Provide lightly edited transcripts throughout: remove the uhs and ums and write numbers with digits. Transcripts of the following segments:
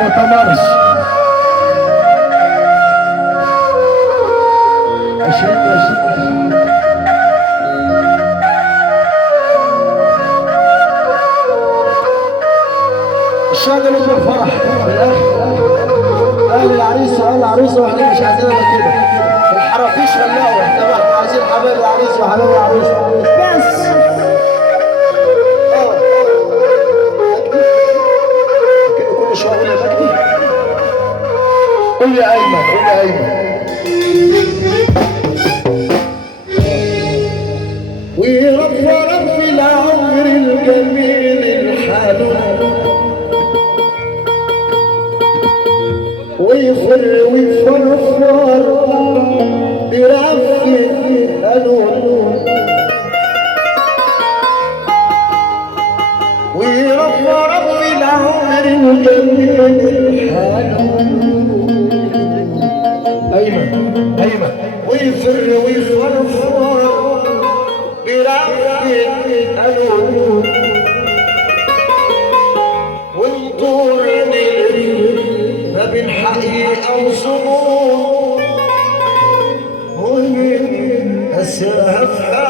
ما تمرش. الشهادة اللي فرح في الاخر. اهل العريس واهل العروسه واحنا مش عايزين الا كده. الحرافيش هنلاقوا احنا عايزين حبايب العريس وحبايب العروسه بس. كل شويه اقول يا مجدي. قول يا ايمن، قول يا ايمن. ويرفرف في العمر الجميل الحنون، ويفر ويفرفر برفة قانون، ويرفرف في العمر الجميل الحنون. أيمن أيمن. ويفر ويفرفر برفة قانون، ونطور ما بين حقيقة وظنون، ومن أسافها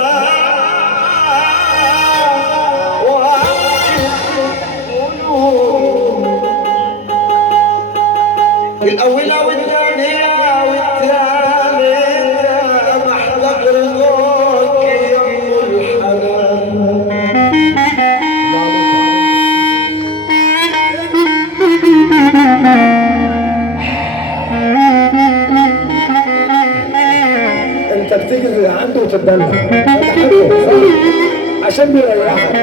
الأولى والثانية والثالثة محتاج رضاك يا أم الحنان. انت بتيجي عنده وتتدلع عشان بيريحك.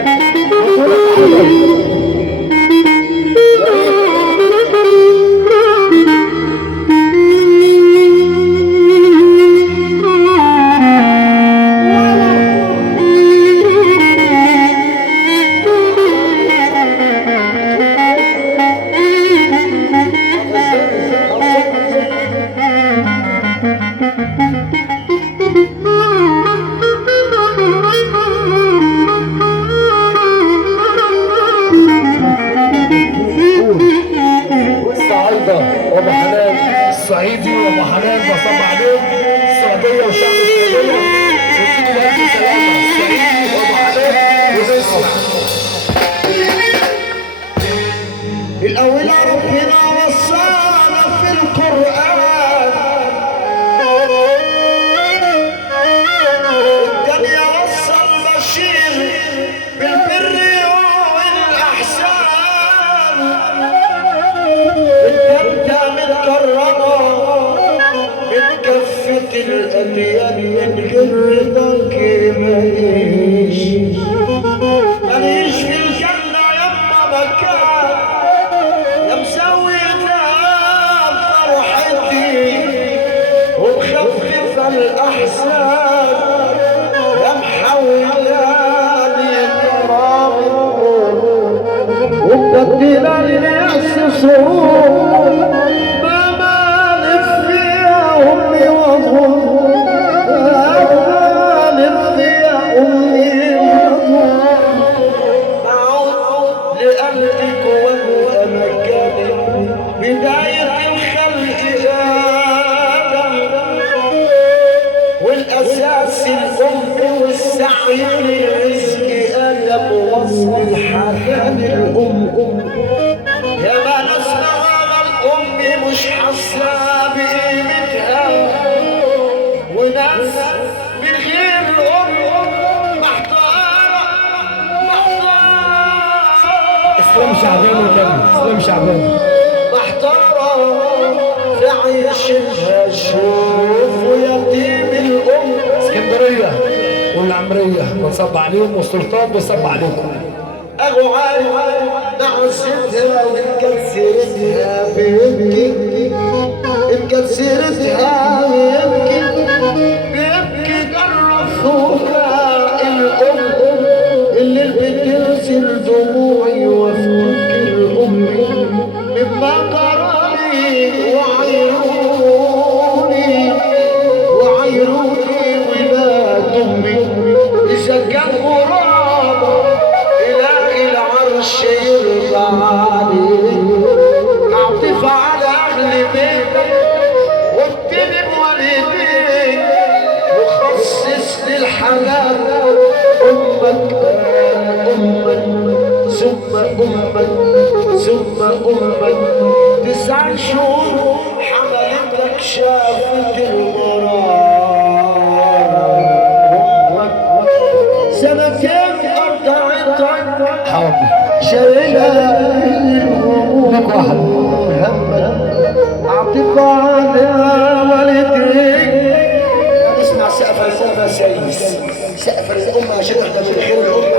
الصعيدي وابو حنان بصب عليهم السعوديه وشعب السعوديه وكل الف سلامه. الصعيدي وابو حنان وزيسو. الاولى ربنا وصانا في القران، والثانيه وصى البشير بالبر والاحسان، الثالثه متكرمه من كفة الأديان من جردك ماليش في الجنة يما مكان، يا مسوي فرحتي ومخففة الأحزان، يا محولاني كرام ومبدلة لناس سرور، بداية الخلق آدم، والأساس الأم والسعي للرزق آدم، وصل الحنان الأم. يا ما نسمعها الأم مش حاسة بقيمتها، وناس من غير الأم محتارة اسلام شعبان والنبي اسلام شعبان في عيشها. شوفوا يتيم الأم. اسكندرية والعمرية بنصب عليهم، والسلطان بنصب عليكم. أغو عالي نعزتها ومكسرتها بيبكي، مكسرتها بيبكي جرفوها الأم اللي بتغسل دموعي وافتكر أمي مما قراني وعيروني ولاد أمي. إذا كان غرابة إلهي العرش يرضى عليه، أمك 9 شهور حملتك شافت المرار سنتين أرضعتك شايلة الهموم أعطيك على والديك اسمع سقف الأمة سيس سقف الأمة عشان احنا من خير الأمة